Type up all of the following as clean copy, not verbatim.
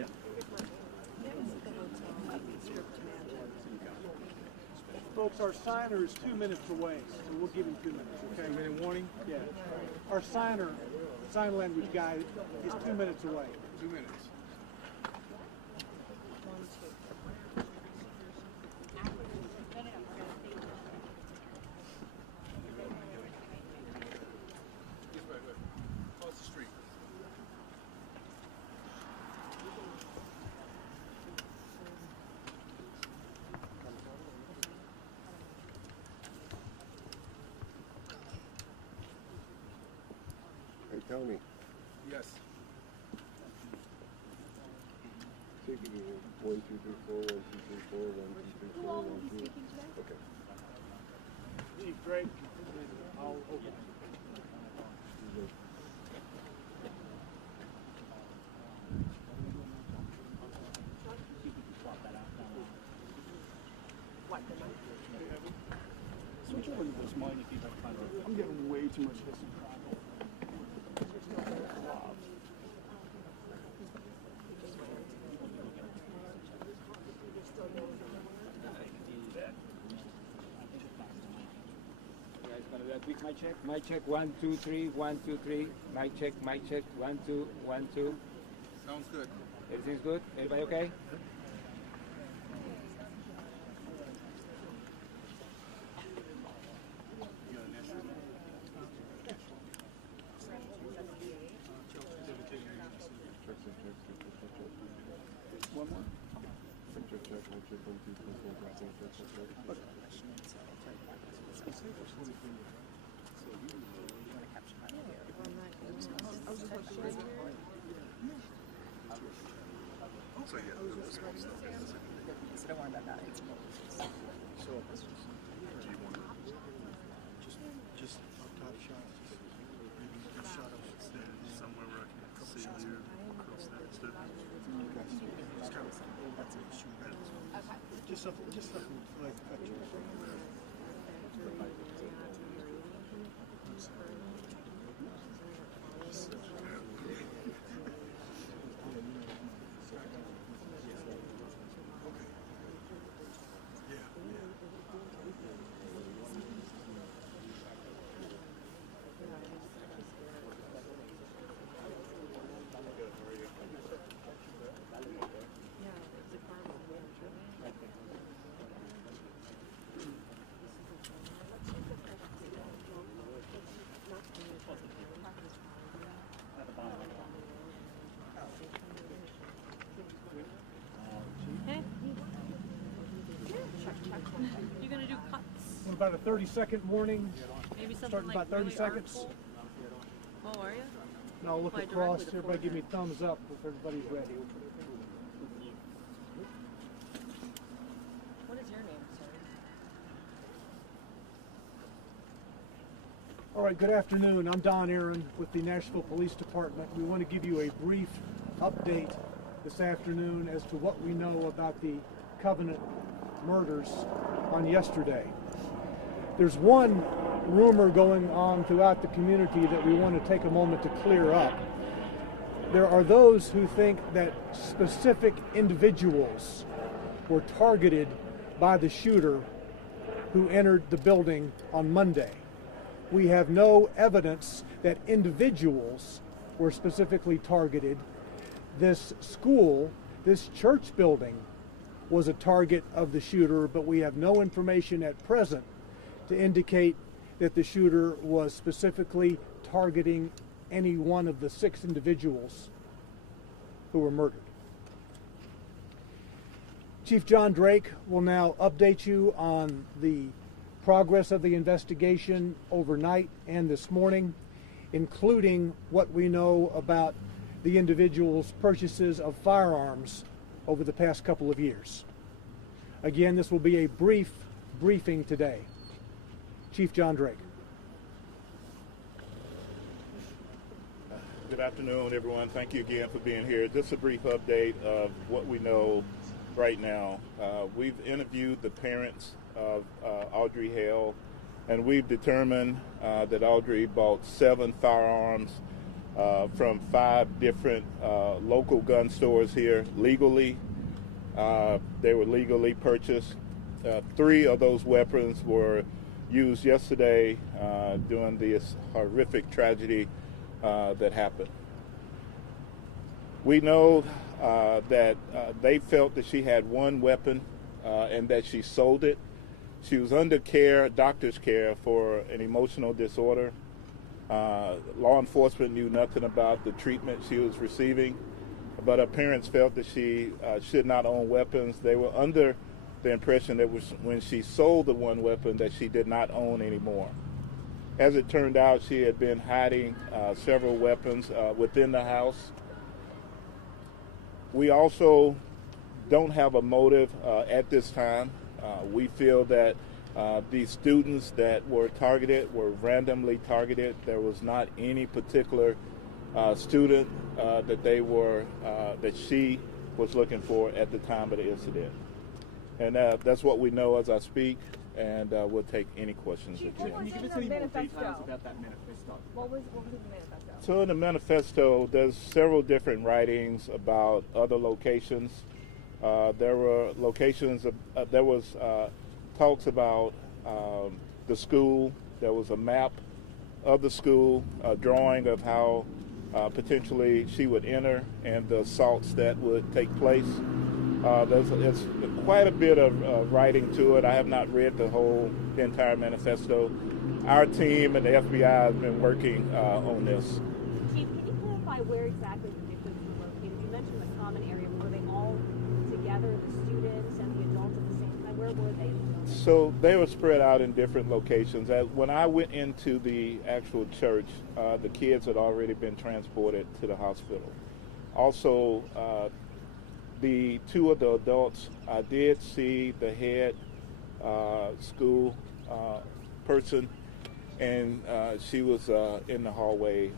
Yeah. Folks, our signer is 2 minutes away, so we'll give him 2 minutes, okay? 2 minute warning? Yeah. Our signer, sign language guy, is 2 minutes away. 2 minutes. Across the street. Hey, Tony. Yes. Take it easy. 1, 2, 3, 4, 1, 2, 3, 4, 1, 2, 3, 4, 1, 2. Okay. Chief Drake, I'll open it. Switch over to this mine if you don't find it. I'm getting way too much hiss and crackle. My check. My check. 1, 2, 3. 1, 2, 3. My check. My check. 1, 2, 1, 2. Sounds good. Everything's good. Everybody okay? One more. Check, 1, 2, 3, 4, 5, 6, So yeah, So don't worry about that. so do you want just top shot? Maybe a shot of somewhere where I can see you across that instead. Just kind of shoot that. Just something like pictures. You're gonna do cuts? About a 30-second warning, Maybe something starting like about 30 really seconds. artful? Oh, are you? And I'll look Apply across, directly to everybody give me photographs. thumbs up if everybody's ready. What is your name, sir? All right, good afternoon. I'm Don Aaron with the Nashville Police Department. We want to give you a brief update this afternoon as to what we know about the Covenant murders on yesterday. There's one rumor going on throughout the community that we want to take a moment to clear up. There are those who think that specific individuals were targeted by the shooter who entered the building on Monday. We have no evidence that individuals were specifically targeted. This school, this church building, was a target of the shooter, but we have no information at present to indicate that the shooter was specifically targeting any one of the 6 individuals who were murdered. Chief John Drake will now update you on the progress of the investigation overnight and this morning, including what we know about the individual's purchases of firearms over the past couple of years. Again, this will be a brief briefing today. Chief John Drake. Good afternoon, everyone. Thank you again for being here. Just a brief update of what we know right now. We've interviewed the parents of Audrey Hale, and we've determined that Audrey bought 7 firearms from 5 different local gun stores here legally. They were legally purchased. 3 of those weapons were used yesterday during this horrific tragedy that happened. We know that they felt that she had 1 weapon and that she sold it. She was under care, doctor's care, for an emotional disorder. Law enforcement knew nothing about the treatment she was receiving, but her parents felt that she should not own weapons. They were under the impression that when she sold the 1 weapon that she did not own anymore. As it turned out, she had been hiding several weapons within the house. We also don't have a motive at this time. We feel that the students that were targeted were randomly targeted. There was not any particular student that she was looking for at the time of the incident. And that's what we know as I speak, and we'll take any questions that you Can have. you give us any more details about that manifesto? What was in the manifesto? So in the manifesto, there's several different writings about other locations. There were locations, there was talks about the school. There was a map of the school, a drawing of how potentially she would enter and the assaults that would take place. There's quite a bit of writing to it. I have not read the entire manifesto. Our team and the FBI have been working on this. Chief, can you clarify where exactly the victims were located? You mentioned the common area. Were they all together, the students and the adults at the same time? Where were they? So they were spread out in different locations. When I went into the actual church, the kids had already been transported to the hospital. Also, the 2 of the adults, I did see the head school person, and she was in the hallway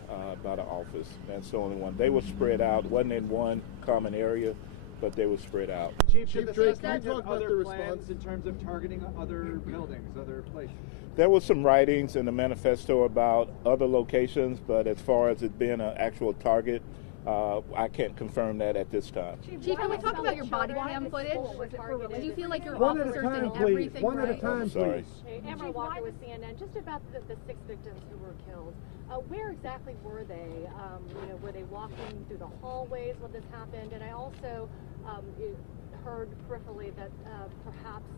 by the office. That's the only one. They were spread out. Wasn't in one common area, but they were spread out. Chief Drake, Drake, can you talk about the other response? plans in terms of targeting other buildings, other places? There were some writings in the manifesto about other locations, but as far as it being an actual target, I can't confirm that at this time. Chief, can we talk about your body cam footage? Do you feel like your One at a officers time, did please. everything One at a right? time, Sorry. please. Amber Walker with CNN. Just about the 6 victims who were killed. Where exactly were they? Were they walking through the hallways when this happened? And I also heard peripherally that perhaps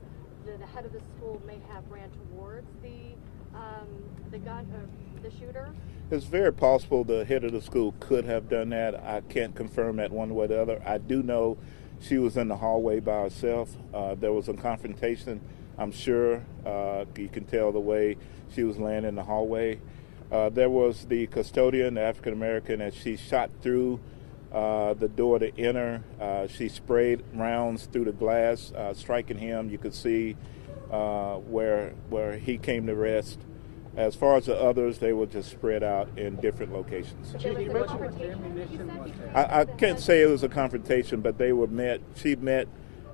the head of the school may have ran towards the shooter. It's very possible the head of the school could have done that. I can't confirm that one way or the other. I do know she was in the hallway by herself. There was a confrontation, I'm sure. You can tell the way she was laying in the hallway. There was the custodian, the African American, as she shot through the door to enter. She sprayed rounds through the glass, striking him. You could see where he came to rest. As far as the others, they were just spread out in different locations. Chief, you mentioned ammunition was there. I can't say it was a confrontation, but they were met. She met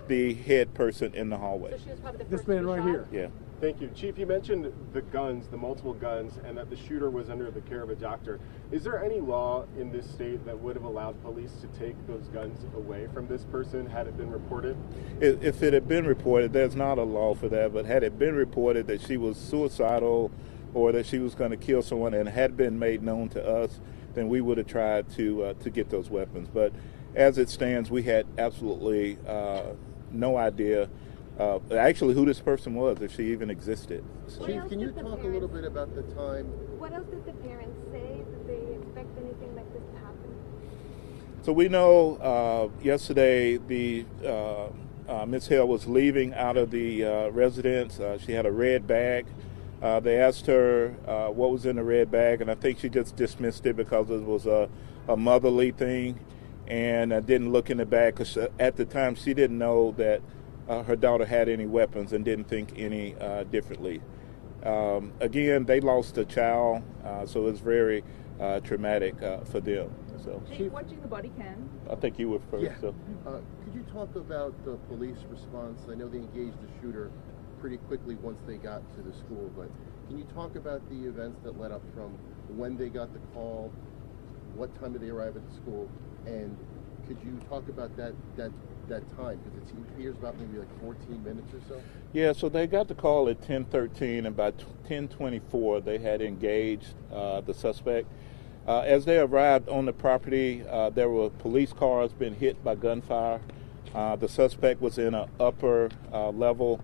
the head person in the hallway. So she was probably the This first to man be right shot? here. Yeah. Thank you. Chief, you mentioned the guns, the multiple guns, and that the shooter was under the care of a doctor. Is there any law in this state that would have allowed police to take those guns away from this person had it been reported? If it had been reported, there's not a law for that, but had it been reported that she was suicidal or that she was going to kill someone and had been made known to us, then we would have tried to get those weapons. But as it stands, we had absolutely no idea actually who this person was, if she even existed. So. Chief, can you talk a little bit about the time? What else did the parents say? Did they expect anything like this to happen? So we know yesterday the Ms. Hill was leaving out of the residence. She had a red bag. They asked her what was in the red bag, and I think she just dismissed it because it was a motherly thing, and didn't look in the bag because at the time she didn't know that her daughter had any weapons and didn't think any differently. Again, they lost a child, so it's very traumatic for them. So, Chief, watching the body cam. I think you were first. Yeah. So. Could you talk about the police response? I know they engaged the shooter pretty quickly once they got to the school, but can you talk about the events that led up from when they got the call What time did they arrive at the school? And could you talk about that time? Because it appears about maybe like 14 minutes or so. Yeah, so they got the call at 10:13, and by 10:24 they had engaged the suspect. As they arrived on the property, there were police cars being hit by gunfire. The suspect was in an upper level.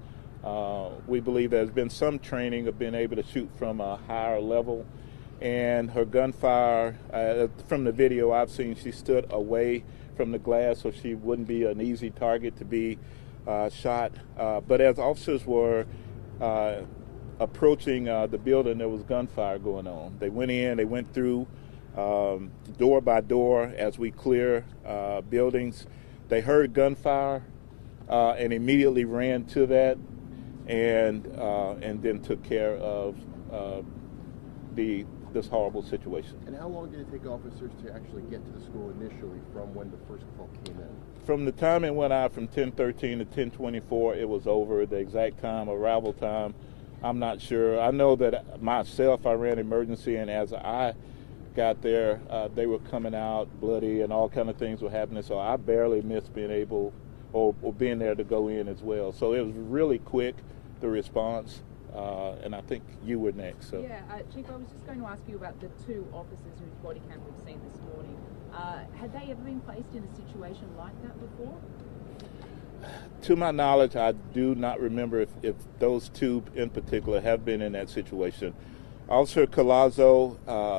We believe there's been some training of being able to shoot from a higher level. And her gunfire, from the video I've seen, she stood away from the glass so she wouldn't be an easy target to be shot. But as officers were approaching the building, there was gunfire going on. They went in, they went through door by door as we clear buildings. They heard gunfire and immediately ran to that and then took care of this horrible situation. And how long did it take officers to actually get to the school initially from when the first call came in? From the time it went out from 10:13 to 10:24, it was over. The exact time, arrival time, I'm not sure. I know that myself, I ran emergency, and as I got there, they were coming out bloody and all kind of things were happening, so I barely missed being able or being there to go in as well. So it was really quick, the response. And I think you were next. So. Yeah, Chief, I was just going to ask you about the two officers whose body cam we've seen this morning. Had they ever been placed in a situation like that before? To my knowledge, I do not remember if those two in particular have been in that situation. Officer Collazo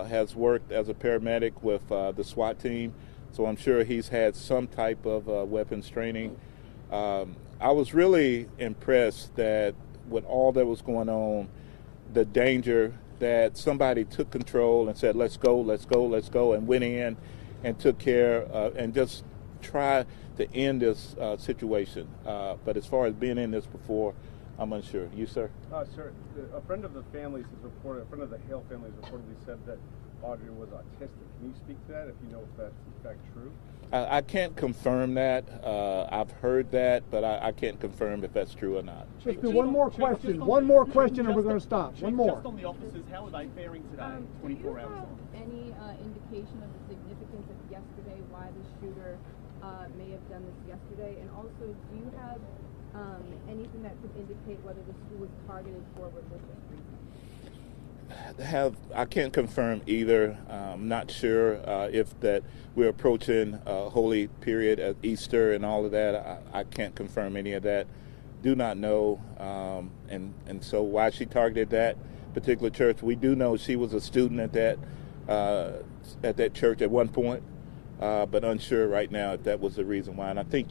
has worked as a paramedic with the SWAT team, so I'm sure he's had some type of weapons training. I was really impressed that with all that was going on, the danger that somebody took control and said, let's go, and went in and took care and just try to end this situation. But as far as being in this before, I'm unsure. You, sir? Sir, a friend of the families has reported, a friend of the Hale family has reportedly said that Audrey was autistic. Can you speak to that, if you know if that's in fact true? I can't confirm that. I've heard that, but I can't confirm if that's true or not. Just do one more question. One more question, and we're going to stop. One more. Just on the officers, how are they faring today? 24 hours on. Any indication of the significance of yesterday, why the shooter may have done this yesterday? And also, do you have anything that could indicate whether the school was targeted for religious reasons? I can't confirm either. I'm not sure if that we're approaching a holy period at Easter and all of that. I can't confirm any of that. Do not know. And so why she targeted that particular church, we do know she was a student at that church at one point, but unsure right now if that was the reason why. And I think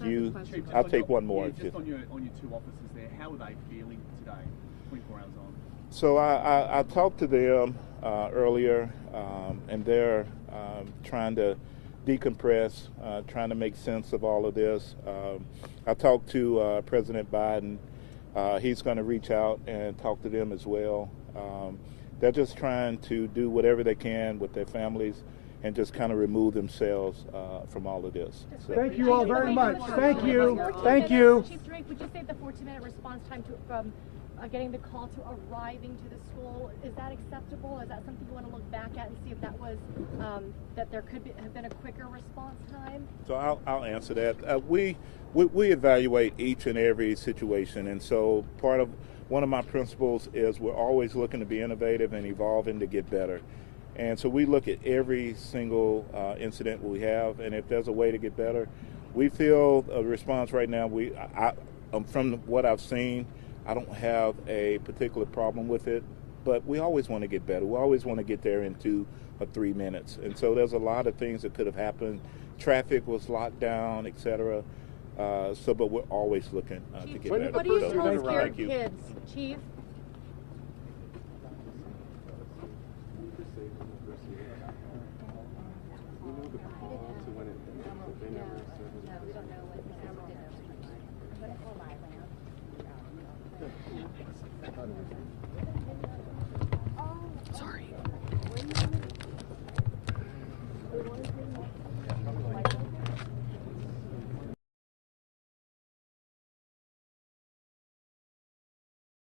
I'll take one more. Just on your two officers there, how are they feeling today, 24 hours on? So I talked to them earlier, and they're trying to decompress, trying to make sense of all of this. I talked to President Biden. He's going to reach out and talk to them as well. They're just trying to do whatever they can with their families and just kind of remove themselves from all of this. So. Thank you all very much. Thank you. Thank you. Chief Drake, would you say the 14-minute response time from getting the call to arriving to the school, is that acceptable? Is that something you want to look back at and see if that was that there could have been a quicker response time? So I'll answer that. We evaluate each and every situation, and so one of my principles is we're always looking to be innovative and evolving to get better. And so we look at every single incident we have, and if there's a way to get better, we feel a response right now. From what I've seen, I don't have a particular problem with it, but we always want to get better. We always want to get there in 2 or 3 minutes. And so there's a lot of things that could have happened. Traffic was locked down, etc. But we're always looking to get better. What do you tell Thank you. kids, Chief?